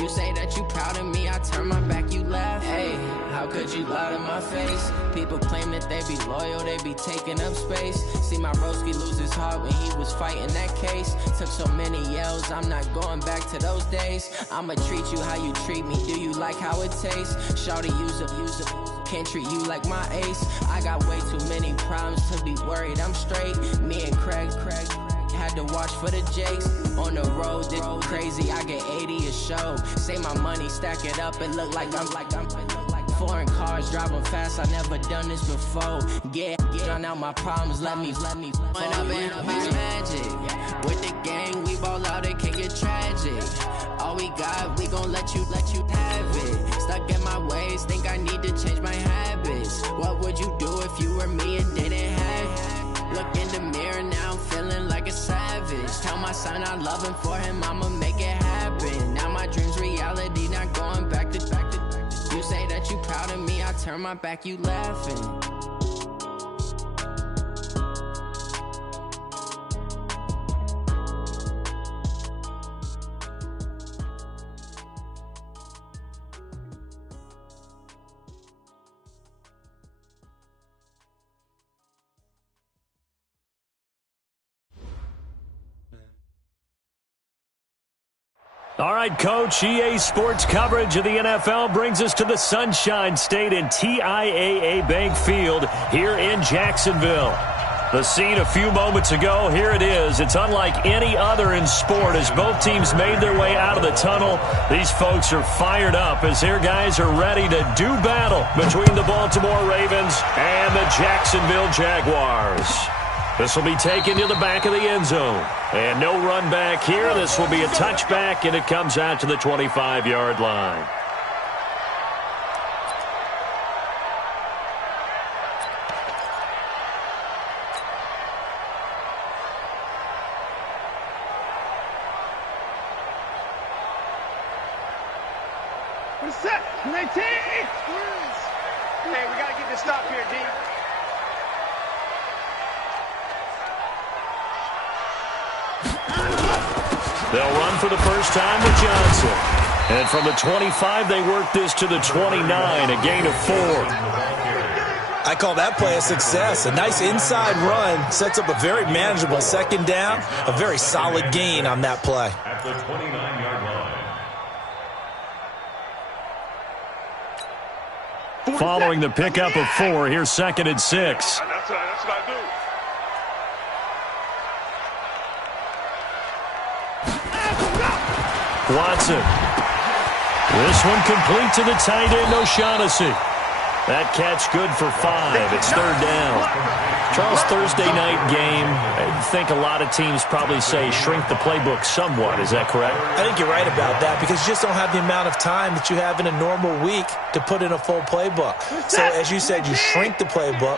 You say that you proud of me, I turn my back, you laugh. Hey, how could you lie to my face? People claim that they be loyal, they be taking up space. See my broski lose his heart when he was fighting that case. Took so many yells, I'm not going back to those days. I'ma treat you how you treat me, do you like how it tastes? Shawty, use it, can't treat you like my ace. I got way too many problems to be worried, I'm straight. Me and Craig had to watch for the Jakes. On the road, this crazy, I get 80 a show. Say my money, stack it up, it look like I'm foreign cars, driving fast, I never done this before. Get on out my problems, let me Went up in a bitch magic. With the gang, we ball out, it can get tragic. All we got, we gon' let you have it. Stuck in my ways, think I need to change my habits. What would you do if you were me and didn't have it? Look in the mirror, now I'm feeling like a savage. Tell my son I love him, for him I'ma make it happen. Now my dream's reality, not going back to. You say that you proud of me, I turn my back, you laughing. All right, Coach, EA Sports coverage of the NFL brings us to the Sunshine State and TIAA Bank Field here in Jacksonville. The scene a few moments ago, here it is. It's unlike any other in sport as both teams made their way out of the tunnel. These folks are fired up as their guys are ready to do battle between the Baltimore Ravens and the Jacksonville Jaguars. This will be taken to the back of the end zone. And no run back here. This will be a touchback, and it comes out to the 25-yard line. What's set? 19! Hey, we got to get this stop here, D. They'll run for the first time with Johnson. And from the 25, they work this to the 29, a gain of 4. I call that play a success. A nice inside run sets up a very manageable second down. A very solid gain on that play. At the 29-yard line. Following the pickup of 4, here's 2nd and 6. That's what I do. Watson. This one complete to the tight end, O'Shaughnessy. That catch good for 5. It's 3rd down. Charles, Thursday night game, I think a lot of teams probably say shrink the playbook somewhat. Is that correct? I think you're right about that because you just don't have the amount of time that you have in a normal week to put in a full playbook. So, as you said, you shrink the playbook,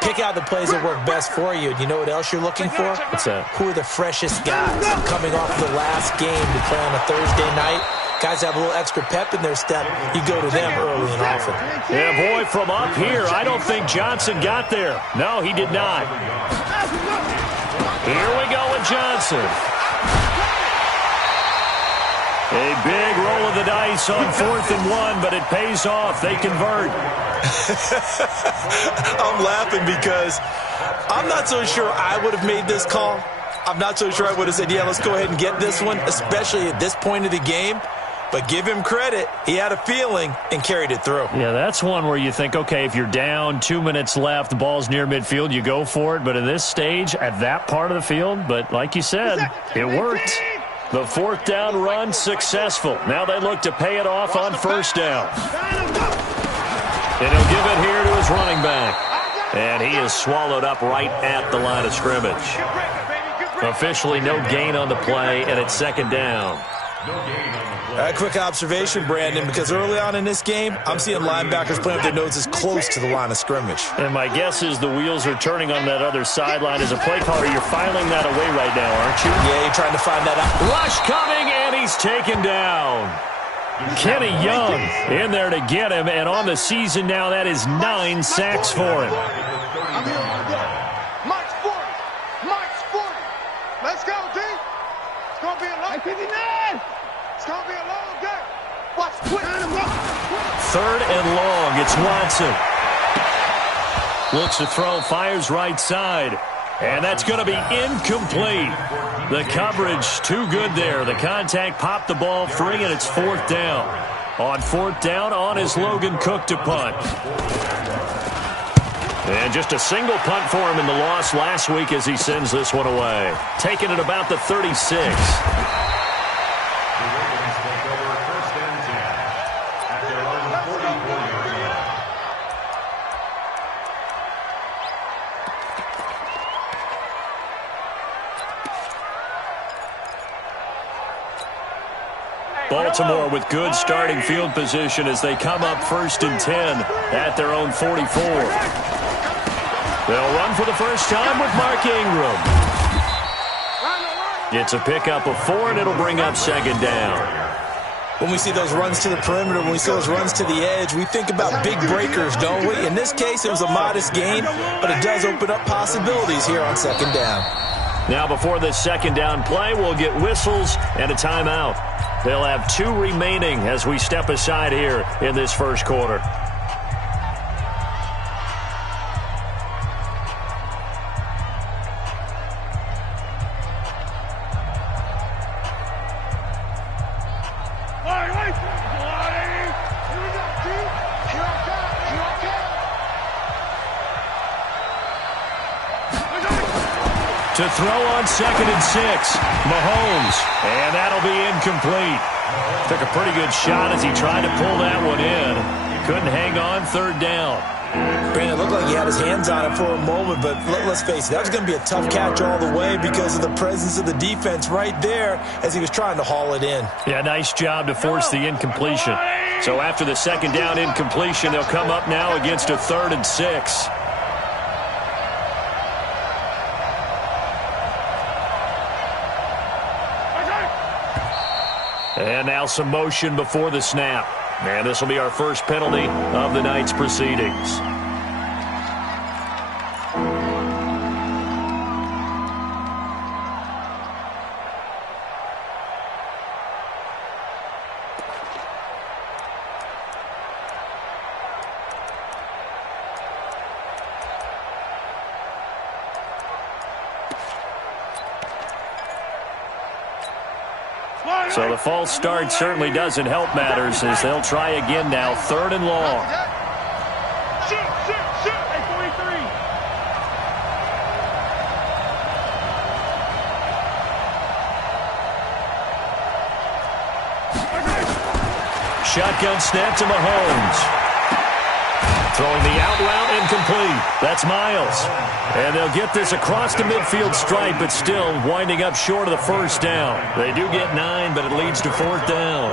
pick out the plays that work best for you. You know what else you're looking for? What's that? Who are the freshest guys coming off the last game to play on a Thursday night? Guys have a little extra pep in their step. You go to them early and often. Yeah, boy, from up here, I don't think Johnson got there. No, he did not. Here we go with Johnson. A big roll of the dice on 4th and 1, but it pays off. They convert. I'm laughing because I'm not so sure I would have made this call. I'm not so sure I would have said, yeah, let's go ahead and get this one, especially at this point of the game. But give him credit. He had a feeling and carried it through. Yeah, that's one where you think, okay, if you're down, 2 minutes left, the ball's near midfield, you go for it. But at this stage, at that part of the field, but like you said, it worked. The 4th down run successful. Now they look to pay it off on 1st down. And he'll give it here to his running back. And he is swallowed up right at the line of scrimmage. Officially no gain on the play, and it's 2nd down. A quick observation, Brandon, because early on in this game, I'm seeing linebackers playing with their noses close to the line of scrimmage. And my guess is the wheels are turning on that other sideline. As a play caller, you're filing that away right now, aren't you? Yeah, you're trying to find that out. Rush coming, and he's taken down. Kenny Young in there to get him, and on the season now, that is 9 sacks for him. March 40. March 40. Let's go, D. It's going to be a long 59. It's going to be a long day. Watch, quick. 3rd and long. It's Watson. Looks to throw, fires right side. And that's going to be incomplete. The coverage too good there. The contact popped the ball free, and it's 4th down. On 4th down, on is Logan Cook to punt. And just a single punt for him in the loss last week as he sends this one away. Taking it about the 36. Baltimore with good starting field position as they come up 1st and 10 at their own 44. They'll run for the first time with Mark Ingram. It's a pickup of 4, and it'll bring up 2nd down. When we see those runs to the perimeter, when we see those runs to the edge, we think about big breakers, don't we? In this case, it was a modest gain, but it does open up possibilities here on 2nd down. Now before this 2nd down play, we'll get whistles and a timeout. They'll have 2 remaining as we step aside here in this first quarter. To throw on 2nd and 6, Mahomes, and that'll be incomplete. Took a pretty good shot as he tried to pull that one in. Couldn't hang on, 3rd down. Brandon, it looked like he had his hands on it for a moment, but let's face it, that was going to be a tough catch all the way because of the presence of the defense right there as he was trying to haul it in. Yeah, nice job to force the incompletion. So after the 2nd down incompletion, they'll come up now against a 3rd and 6. And now some motion before the snap. And this will be our first penalty of the night's proceedings. So the false start certainly doesn't help matters as they'll try again now, 3rd and long. Shoot, hey, 43. Shotgun snap to Mahomes. Throwing the out route incomplete. That's Miles. And they'll get this across the midfield stripe, but still winding up short of the 1st down. They do get 9, but it leads to 4th down.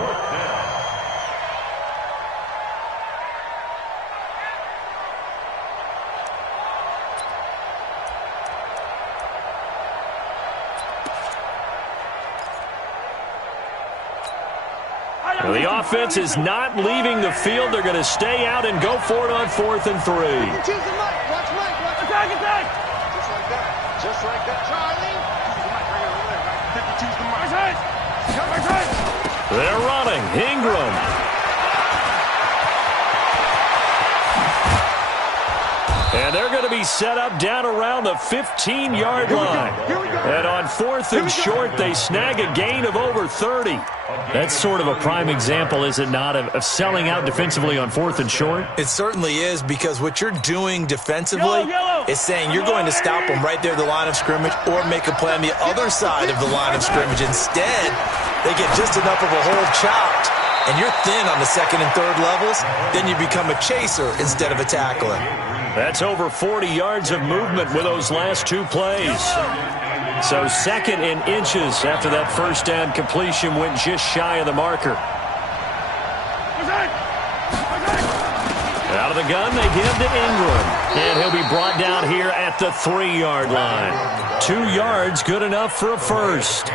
Well, the offense is not leaving the field. They're going to stay out and go for it on 4th and 3. Choose the mic. Watch Mike. Watch attack. Just like that. Just like that. Charlie. Choose the mic right here. They're running. Ingram. And they're going to be set up down around the 15-yard line. And on 4th and short, they snag a gain of over 30. That's sort of a prime example, is it not, of selling out defensively on 4th and short? It certainly is, because what you're doing defensively is saying you're going to stop them right there at the line of scrimmage or make a play on the other side of the line of scrimmage. Instead, they get just enough of a hole chopped, and you're thin on the 2nd and 3rd levels, then you become a chaser instead of a tackler. That's over 40 yards of movement with those last 2 plays. So 2nd in inches after that 1st down completion went just shy of the marker. Out of the gun, they give to Ingram. And he'll be brought down here at the 3-yard line. 2 yards, good enough for a first.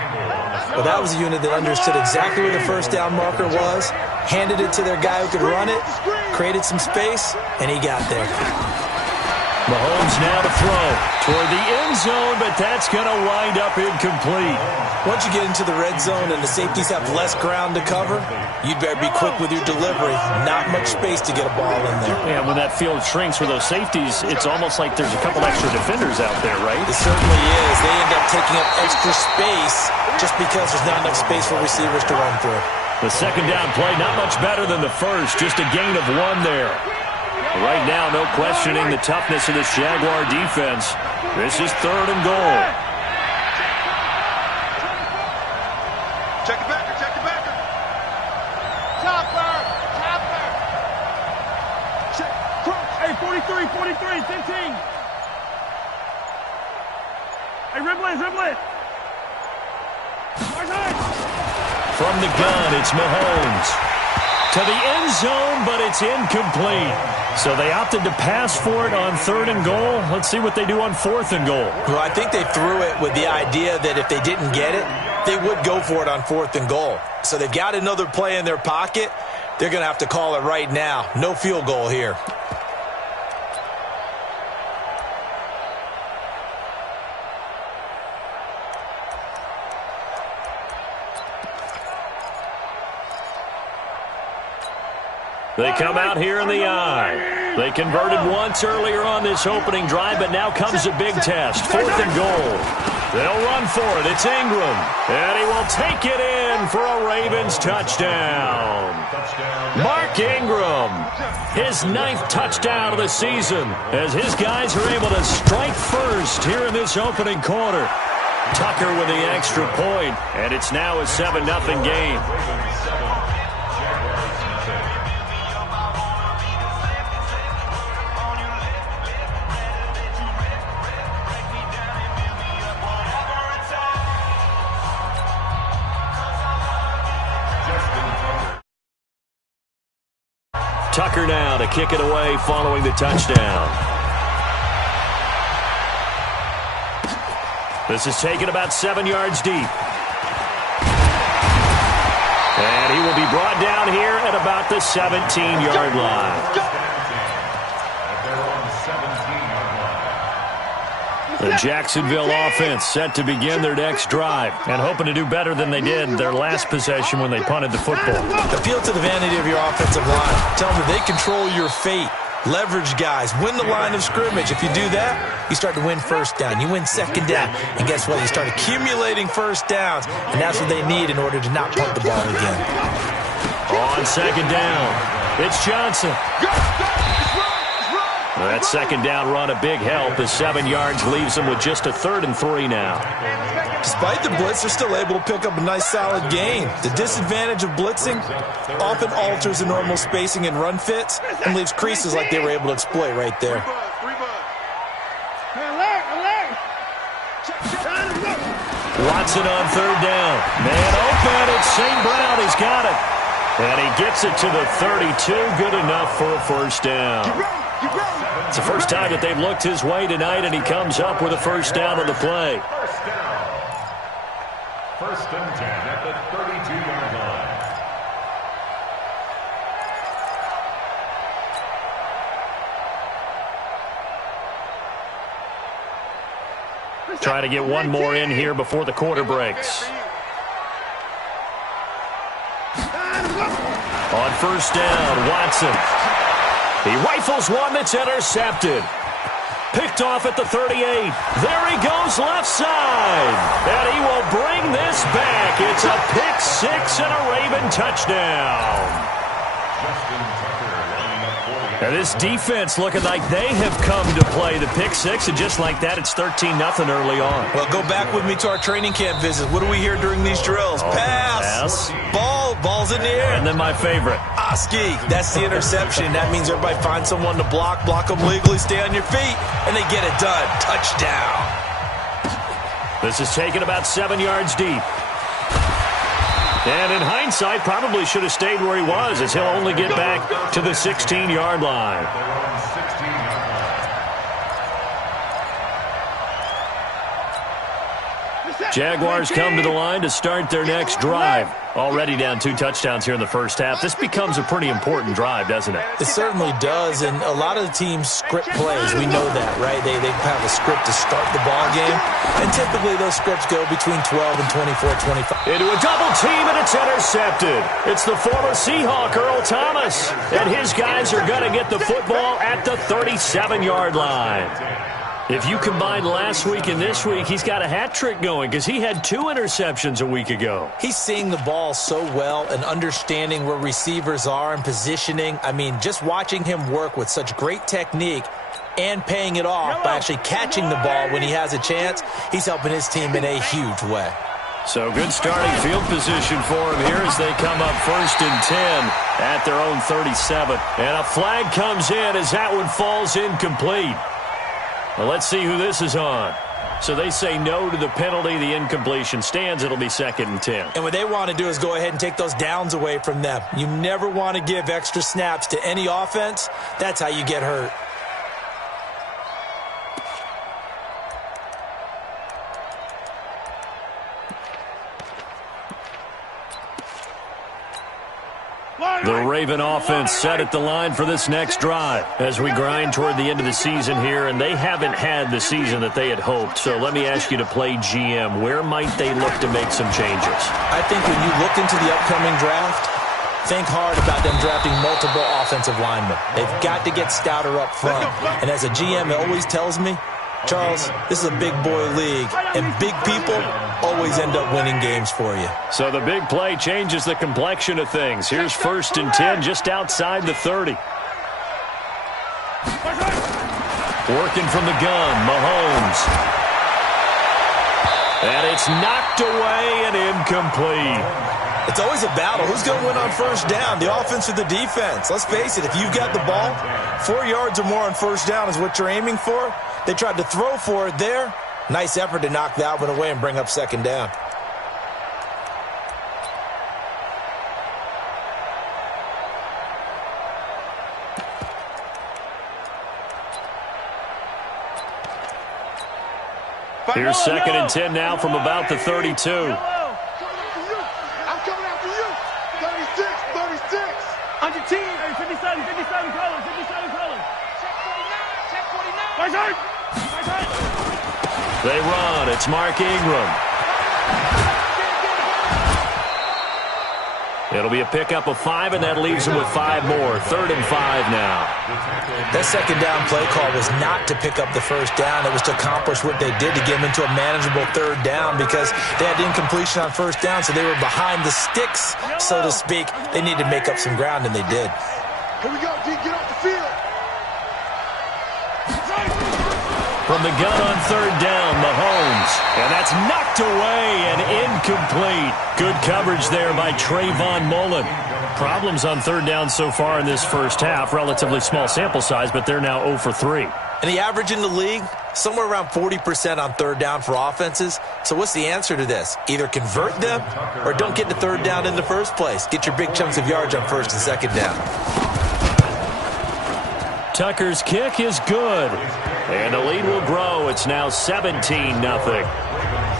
Well, that was a unit that understood exactly where the 1st down marker was, handed it to their guy who could run it, created some space, and he got there. Mahomes now to throw toward the end zone, but that's going to wind up incomplete. Once you get into the red zone and the safeties have less ground to cover, you'd better be quick with your delivery. Not much space to get a ball in there. Yeah, when that field shrinks for those safeties, it's almost like there's a couple extra defenders out there, right? It certainly is. They end up taking up extra space just because there's not enough space for receivers to run through. The second down play, not much better than the first, just a gain of 1 there. Right now, no questioning the toughness of this Jaguar defense. This is 3rd and goal. Check it back. Check it back. Chopper. Check. Hey, 43, 15. Hey, Riblet. From the gun, it's Mahomes. To the end zone, but it's incomplete. So they opted to pass for it on 3rd and goal. Let's see what they do on 4th and goal. Well, I think they threw it with the idea that if they didn't get it, they would go for it on 4th and goal. So they've got another play in their pocket. They're going to have to call it right now. No field goal here. They come out here in the eye. They converted once earlier on this opening drive, but now comes a big test. 4th and goal. They'll run for it. It's Ingram. And he will take it in for a Ravens touchdown. Mark Ingram, his 9th touchdown of the season, as his guys are able to strike first here in this opening quarter. Tucker with the extra point, and it's now a 7-0 game. Tucker now to kick it away following the touchdown. This is taken about 7 yards deep. And he will be brought down here at about the 17-yard line. The Jacksonville offense set to begin their next drive and hoping to do better than they did their last possession when they punted the football. Appeal to the vanity of your offensive line. Tell them that they control your fate. Leverage guys. Win the line of scrimmage. If you do that, you start to win first down. You win second down. And guess what? You start accumulating first downs. And that's what they need in order to not punt the ball again. On second down, it's Johnson. That second down run a big help as 7 yards leaves them with just a 3rd and 3 now. Despite the blitz, they're still able to pick up a nice solid gain. The disadvantage of blitzing often alters the normal spacing and run fits and leaves creases like they were able to exploit right there. Watson on 3rd down. Man open, it's St. Brown, he's got it. And he gets it to the 32, good enough for a first down. It's the first time that they've looked his way tonight, and he comes up with a first down on the play. First and 10 at the 32-yard line. Try to get one more in here before the quarter breaks. On first down, Watson. He rifles one that's intercepted. Picked off at the 38. There he goes left side. And he will bring this back. It's a pick six and a Raven touchdown. And this defense looking like they have come to play the pick six, and just like that, it's 13-0 early on. Well, go back with me to our training camp visit. What do we hear during these drills? Pass. Ball's in the air. And then my favorite. Oski. That's the interception. That means everybody finds someone to block them legally, stay on your feet, and they get it done. Touchdown. This is taken about 7 yards deep. And in hindsight, probably should have stayed where he was, as he'll only get back to the 16-yard line. Jaguars come to the line to start their next drive. Already down 2 touchdowns here in the first half. This becomes a pretty important drive, doesn't it? It certainly does, and a lot of the teams script plays. We know that, right? They have a script to start the ball game, and typically those scripts go between 12 and 24, 25. Into a double team, and it's intercepted. It's the former Seahawk, Earl Thomas, and his guys are going to get the football at the 37-yard line. If you combine last week and this week, he's got a hat trick going because he had 2 interceptions a week ago. He's seeing the ball so well and understanding where receivers are and positioning. I mean, just watching him work with such great technique and paying it off by actually catching the ball when he has a chance, he's helping his team in a huge way. So good starting field position for him here as they come up 1st and 10 at their own 37. And a flag comes in as that one falls incomplete. Well, let's see who this is on. So they say no to the penalty. The incompletion stands. It'll be 2nd and 10. And what they want to do is go ahead and take those downs away from them. You never want to give extra snaps to any offense. That's how you get hurt. The Raven offense set at the line for this next drive as we grind toward the end of the season here, and they haven't had the season that they had hoped. So let me ask you to play GM. Where might they look to make some changes? I think when you look into the upcoming draft, think hard about them drafting multiple offensive linemen. They've got to get stouter up front. And as a GM, it always tells me, Charles, this is a big boy league, and big people always end up winning games for you. So the big play changes the complexion of things. Here's 1st and 10 just outside the 30. Working from the gun, Mahomes. And it's knocked away and incomplete. It's always a battle. Who's going to win on 1st down, the offense or the defense? Let's face it, if you've got the ball, 4 yards or more on 1st down is what you're aiming for. They tried to throw for it there. Nice effort to knock that one away and bring up 2nd down. Here's 2nd and 10 now from about the 32. I'm coming after you. 36. On your team. 57 colors. Check 49. They run. It's Mark Ingram. It'll be a pickup of 5, and that leaves them with 5 more. 3rd and 5 now. That 2nd down play call was not to pick up the 1st down. It was to accomplish what they did to get them into a manageable 3rd down because they had incompletion on 1st down, so they were behind the sticks, so to speak. They needed to make up some ground, and they did. Here we go, D. Get off the field. From the gun on 3rd down, Mahomes. And that's knocked away and incomplete. Good coverage there by Trayvon Mullen. Problems on 3rd down so far in this first half. Relatively small sample size, but they're now 0 for 3. And the average in the league, somewhere around 40% on 3rd down for offenses. So what's the answer to this? Either convert them or don't get to 3rd down in the first place. Get your big chunks of yards on 1st and 2nd down. Tucker's kick is good. And the lead will grow. It's now 17-0.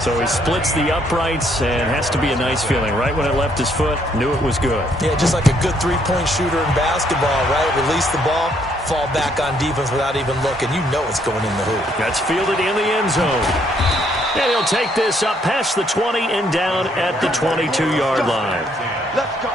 So he splits the uprights and has to be a nice feeling. Right when it left his foot, knew it was good. Yeah, just like a good 3-point shooter in basketball, right? Release the ball, fall back on defense without even looking. You know it's going in the hoop. That's fielded in the end zone. And he'll take this up past the 20 and down at the 22-yard line. Let's go.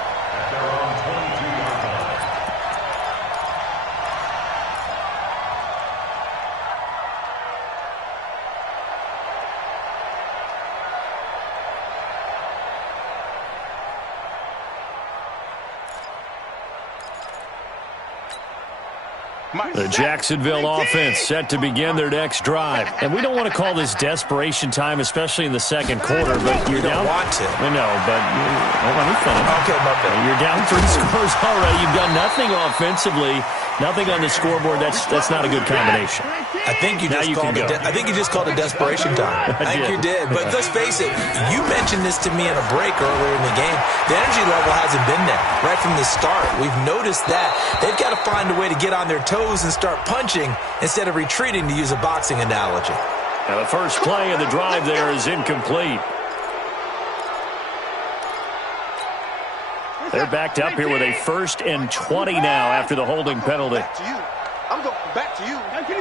The Jacksonville offense set to begin their next drive. And we don't want to call this desperation time, especially in the 2nd quarter, but you're down. Want to. I know, but let me finish. Okay, my bad. You're down 3 scores already. You've got nothing offensively, nothing on the scoreboard. That's not a good combination. I think you just called it desperation time. I think you did. But let's face it, you mentioned this to me in a break earlier in the game. The energy level hasn't been there right from the start. We've noticed that. They've got to find a way to get on their toes and start punching instead of retreating, to use a boxing analogy. Now the first play of the drive there is incomplete. They're backed up here with a 1st and 20 now after the holding penalty. Back to you. I'm going back to you. 54.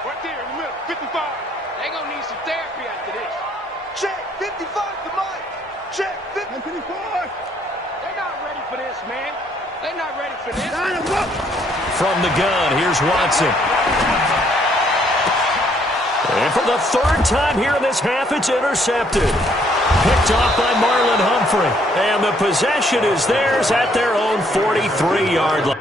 Right there in the middle. 55. They're going to need some therapy after this. Check. 55 to Mike. Check. 54. They're not ready for this, man. They're not ready for this. From the gun, here's Watson. And for the 3rd time here in this half, it's intercepted. Picked off by Marlon Humphrey. And the possession is theirs at their own 43-yard line.